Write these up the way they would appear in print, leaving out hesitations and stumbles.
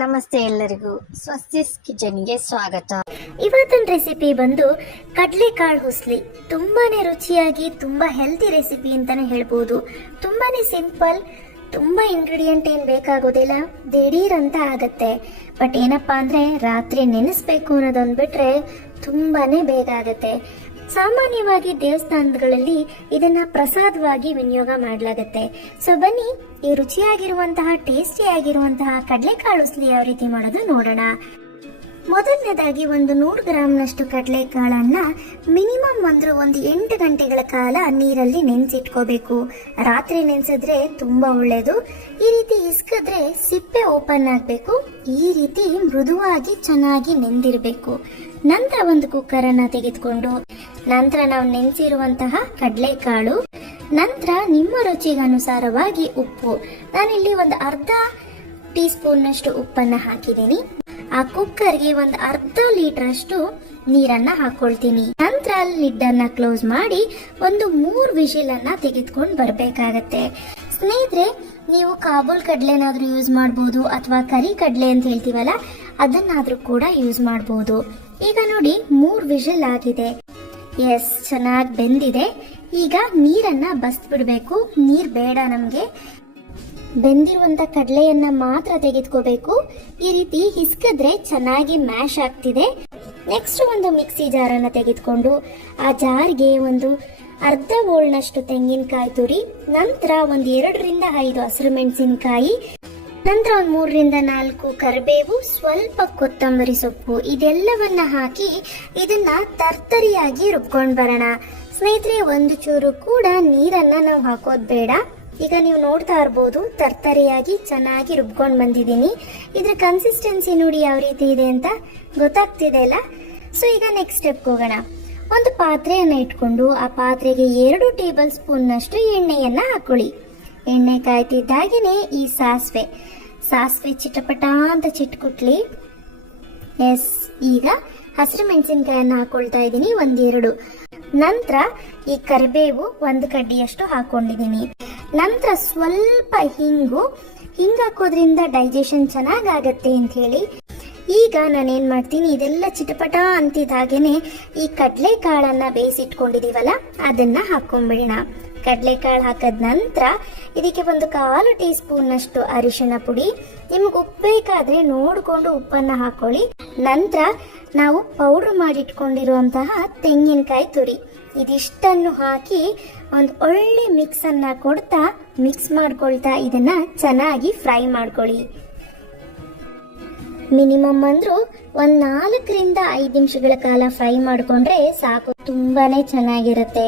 ನಮಸ್ತೆ ಎಲ್ಲರಿಗೂ ಸ್ವಸ್ತಿಸ್ ಕಿಚನ್ಗೆ ಸ್ವಾಗತ. ಇವತ್ತಿನ ರೆಸಿಪಿ ಬಂದು ಕಡಲೆಕಾಳು ಹುಸ್ಲಿ. ತುಂಬಾನೇ ರುಚಿಯಾಗಿ ತುಂಬಾ ಹೆಲ್ತಿ ರೆಸಿಪಿ ಅಂತಾನೆ ಹೇಳ್ಬೋದು. ತುಂಬಾನೇ ಸಿಂಪಲ್, ತುಂಬಾ ಇಂಗ್ರೀಡಿಯೆಂಟ್ ಏನ್ ಬೇಕಾಗೋದಿಲ್ಲ, ದಿಢೀರ್ ಅಂತ ಆಗತ್ತೆ. ಬಟ್ ಏನಪ್ಪಾ ಅಂದ್ರೆ ರಾತ್ರಿ ನೆನೆಸ್ಬೇಕು ಅನ್ನೋದೊಂದು ಬಿಟ್ರೆ ತುಂಬಾನೇ ಬೇಗ ಆಗತ್ತೆ. ಸಾಮಾನ್ಯವಾಗಿ ದೇವಸ್ಥಾನಗಳಲ್ಲಿ ಇದನ್ನ ಪ್ರಸಾದವಾಗಿ ವಿನಿಯೋಗ ಮಾಡಲಾಗುತ್ತೆ. ಸೊ ಬನ್ನಿ ಈ ರುಚಿಯಾಗಿರುವಂತಹ ಟೇಸ್ಟಿ ಆಗಿರುವಂತಹ ಕಡಲೆಕಾಳು ಹುಸ್ಲಿ ಯಾವ ರೀತಿ ಮಾಡೋದು ನೋಡೋಣ. ಮೊದಲನೇದಾಗಿ ಒಂದು 100 ಗ್ರಾಮ್ನಷ್ಟು ಕಡಲೆಕಾಳನ್ನ ಮಿನಿಮಮ್ ಒಂದು 8 ಗಂಟೆಗಳ ಕಾಲ ನೀರಲ್ಲಿ ನೆನೆಸಿಟ್ಕೋಬೇಕು. ರಾತ್ರಿ ನೆನೆಸಿದ್ರೆ ತುಂಬಾ ಒಳ್ಳೇದು. ಈ ರೀತಿ ಇಸ್ಕಿದ್ರೆ ಸಿಪ್ಪೆ ಓಪನ್ ಆಗಬೇಕು. ಈ ರೀತಿ ಮೃದುವಾಗಿ ಚೆನ್ನಾಗಿ ನೆಂದಿರಬೇಕು. ನಂತರ ಒಂದು ಕುಕ್ಕರ್ ಅನ್ನ ತೆಗೆದುಕೊಂಡು ನಂತರ ನಾವು ನೆನೆಸಿರುವಂತಹ ಕಡಲೆಕಾಳು, ನಂತರ ನಿಮ್ಮ ರುಚಿಗೆ ಅನುಸಾರವಾಗಿ ಉಪ್ಪು. ನಾನಿಲ್ಲಿ ಒಂದು ಅರ್ಧ ಟೀ ಸ್ಪೂನ್ನಷ್ಟು ಉಪ್ಪನ್ನ ಹಾಕಿದ್ದೀನಿ. ಆ ಕುಕ್ಕರ್ಗೆ ಒಂದು ಅರ್ಧ ಲೀಟರ್ ಅಷ್ಟು ನೀರನ್ನ ಹಾಕೊಳ್ತೀನಿ. ನಂತರ ಲಿಡ್ ಅನ್ನ ಕ್ಲೋಸ್ ಮಾಡಿ ಒಂದು 3 ವಿಷಿಲ್ ಅನ್ನ ತೆಗೆದುಕೊಂಡು ಬರ್ಬೇಕಾಗತ್ತೆ. ಸ್ನೇಹಿತರೆ, ನೀವು ಕಾಬೂಲ್ ಕಡಲೆನಾದ್ರೂ ಯೂಸ್ ಮಾಡಬಹುದು ಅಥವಾ ಕರಿ ಕಡಲೆ ಅಂತ ಹೇಳ್ತೀವಲ್ಲ ಅದನ್ನಾದ್ರೂ ಕೂಡ ಯೂಸ್ ಮಾಡಬಹುದು. ಈಗ ನೋಡಿ 3 ವಿಷಿಲ್ ಆಗಿದೆ. ಎಸ್, ಚೆನ್ನಾಗಿ ಬೆಂದಿದೆ. ಈಗ ನೀರನ್ನ ಬಸ್ತ್ ಬಿಡಬೇಕು. ನೀರ್ ಬೇಡ ನಮ್ಗೆ. ಬೆಂದಿರುವಂತ ಕಡಲೆಯನ್ನ ಮಾತ್ರ ತೆಗೆದುಕೋಬೇಕು. ಈ ರೀತಿ ಹಿಸ್ಕಿದ್ರೆ ಚೆನ್ನಾಗಿ ಮ್ಯಾಶ್ ಆಗ್ತಿದೆ. ನೆಕ್ಸ್ಟ್ ಒಂದು ಮಿಕ್ಸಿ ಜಾರನ್ನ ತೆಗೆದುಕೊಂಡು ಆ ಜಾರ್ಗೆ ಒಂದು ಅರ್ಧ ಬೋಲ್ನಷ್ಟು ತೆಂಗಿನಕಾಯಿ ತುರಿ, ನಂತರ ಒಂದು 2 ರಿಂದ 5 ಹಸಿರು ಮೆಣಸಿನಕಾಯಿ, ನಂತರ ಒಂದು 3 ರಿಂದ 4 ಕರಿಬೇವು, ಸ್ವಲ್ಪ ಕೊತ್ತಂಬರಿ ಸೊಪ್ಪು, ಇದೆಲ್ಲವನ್ನ ಹಾಕಿ ಇದನ್ನ ತರ್ತರಿಯಾಗಿ ರುಬ್ಕೊಂಡು ಬರೋಣ. ಸ್ನೇಹಿತರೆ, ಒಂದು ಚೂರು ಕೂಡ ನೀರನ್ನ ನಾವು ಹಾಕೋದ್ ಬೇಡ. ಈಗ ನೀವು ನೋಡ್ತಾ ಇರ್ಬೋದು, ತರ್ತರಿಯಾಗಿ ಚೆನ್ನಾಗಿ ರುಬ್ಕೊಂಡು ಬಂದಿದ್ದೀನಿ. ಇದ್ರ ಕನ್ಸಿಸ್ಟೆನ್ಸಿ ನೋಡಿ ಯಾವ ರೀತಿ ಇದೆ ಅಂತ ಗೊತ್ತಾಗ್ತಿದೆ ಅಲ್ಲ. ಸೊ ಈಗ ನೆಕ್ಸ್ಟ್ ಸ್ಟೆಪ್ ಹೋಗೋಣ. ಒಂದು ಪಾತ್ರೆಯನ್ನ ಇಟ್ಕೊಂಡು ಆ ಪಾತ್ರೆಗೆ 2 ಟೇಬಲ್ ಸ್ಪೂನ್ ನಷ್ಟು ಎಣ್ಣೆಯನ್ನ ಹಾಕೊಳ್ಳಿ. ಎಣ್ಣೆ ಕಾಯ್ತಿದ್ದಾಗೇನೆ ಈ ಸಾಸಿವೆ ಚಿಟಪಟ ಅಂತ ಚಿಟ್ಕುಟ್ಲಿ. ಎಸ್, ಈಗ ಹಸಿರು ಮೆಣಸಿನಕಾಯನ್ನ ಹಾಕೊಳ್ತಾ ಇದ್ದೀನಿ, 1-2. ನಂತರ ಈ ಕರಿಬೇವು 1 ಕಡ್ಡಿಯಷ್ಟು ಹಾಕೊಂಡಿದ್ದೀನಿ. ನಂತರ ಸ್ವಲ್ಪ ಹಿಂಗು ಹಾಕೋದ್ರಿಂದ ಡೈಜೆಷನ್ ಚೆನ್ನಾಗಾಗತ್ತೆ ಅಂತ ಹೇಳಿ ಈಗ ನಾನೇನ್ ಮಾಡ್ತೀನಿ, ಇದೆಲ್ಲ ಚಿಟಪಟ ಅಂತಿದ್ದಾಗೇನೆ ಈ ಕಡಲೆಕಾಳನ್ನ ಬೇಯಿಸಿಟ್ಕೊಂಡಿದೀವಲ್ಲ ಅದನ್ನ ಹಾಕೊಂಡ್ಬಿಡೋಣ. ಕಡಲೆಕಾಳು ಹಾಕದ ನಂತರ ಇದಕ್ಕೆ ಒಂದು 1/4 ಟೀ ಸ್ಪೂನ್ ಅಷ್ಟು ಅರಿಶಿಣ ಪುಡಿ. ನಿಮ್ಗೆ ಉಪ್ಪು ಬೇಕಾದ್ರೆ ನೋಡ್ಕೊಂಡು ಉಪ್ಪನ್ನ ಹಾಕೊಳ್ಳಿ. ನಂತರ ನಾವು ಪೌಡರ್ ಮಾಡಿಟ್ಕೊಂಡಿರುವಂತಹ ತೆಂಗಿನಕಾಯಿ ತುರಿ, ಇದಿಷ್ಟನ್ನು ಹಾಕಿ ಒಂದು ಒಳ್ಳೆ ಮಿಕ್ಸ್ ಅನ್ನ ಕೊಡ್ತಾ ಮಿಕ್ಸ್ ಮಾಡ್ಕೊಳ್ತಾ ಇದನ್ನ ಚೆನ್ನಾಗಿ ಫ್ರೈ ಮಾಡ್ಕೊಳ್ಳಿ. ಮಿನಿಮಮ್ ಅಂದ್ರೂ ಒಂದು 4 ರಿಂದ 5 ನಿಮಿಷಗಳ ಕಾಲ ಫ್ರೈ ಮಾಡ್ಕೊಂಡ್ರೆ ಸಾಕು, ತುಂಬಾನೇ ಚೆನ್ನಾಗಿರುತ್ತೆ.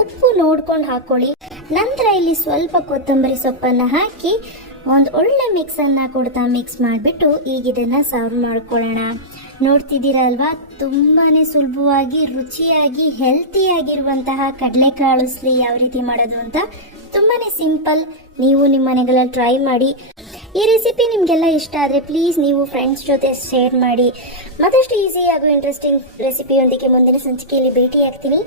ಉಪ್ಪು ನೋಡ್ಕೊಂಡು ಹಾಕೊಳ್ಳಿ. ನಂತರ ಇಲ್ಲಿ ಸ್ವಲ್ಪ ಕೊತ್ತಂಬರಿ ಸೊಪ್ಪನ್ನ ಹಾಕಿ ಒಂದು ಒಳ್ಳೆ ಮಿಕ್ಸ್ ಅನ್ನ ಕೊಡ್ತಾ ಮಿಕ್ಸ್ ಮಾಡಿಬಿಟ್ಟು ಈಗ ಇದನ್ನ ಸರ್ವ್ ಮಾಡ್ಕೊಳ್ಳೋಣ. ನೋಡ್ತಿದ್ದೀರಾ ಅಲ್ವಾ, ತುಂಬಾನೇ ಸುಲಭವಾಗಿ ರುಚಿಯಾಗಿ ಹೆಲ್ತಿ ಆಗಿರುವಂತಹ ಕಡಲೆಕಾಳು ಹುಸ್ಲಿ ಯಾವ ರೀತಿ ಮಾಡೋದು ಅಂತ. ತುಂಬಾನೇ ಸಿಂಪಲ್. ನೀವು ನಿಮ್ಮ ಮನೆಗಳಲ್ಲಿ ಟ್ರೈ ಮಾಡಿ. ಈ ರೆಸಿಪಿ ನಿಮಗೆಲ್ಲ ಇಷ್ಟ ಆದರೆ ಪ್ಲೀಸ್ ನೀವು ಫ್ರೆಂಡ್ಸ್ ಜೊತೆ ಶೇರ್ ಮಾಡಿ. ಮತ್ತಷ್ಟು ಈಸಿ ಹಾಗೂ ಇಂಟ್ರೆಸ್ಟಿಂಗ್ ರೆಸಿಪಿಯೊಂದಿಗೆ ಮುಂದಿನ ಸಂಚಿಕೆಯಲ್ಲಿ ಭೇಟಿ ಆಗ್ತೀನಿ.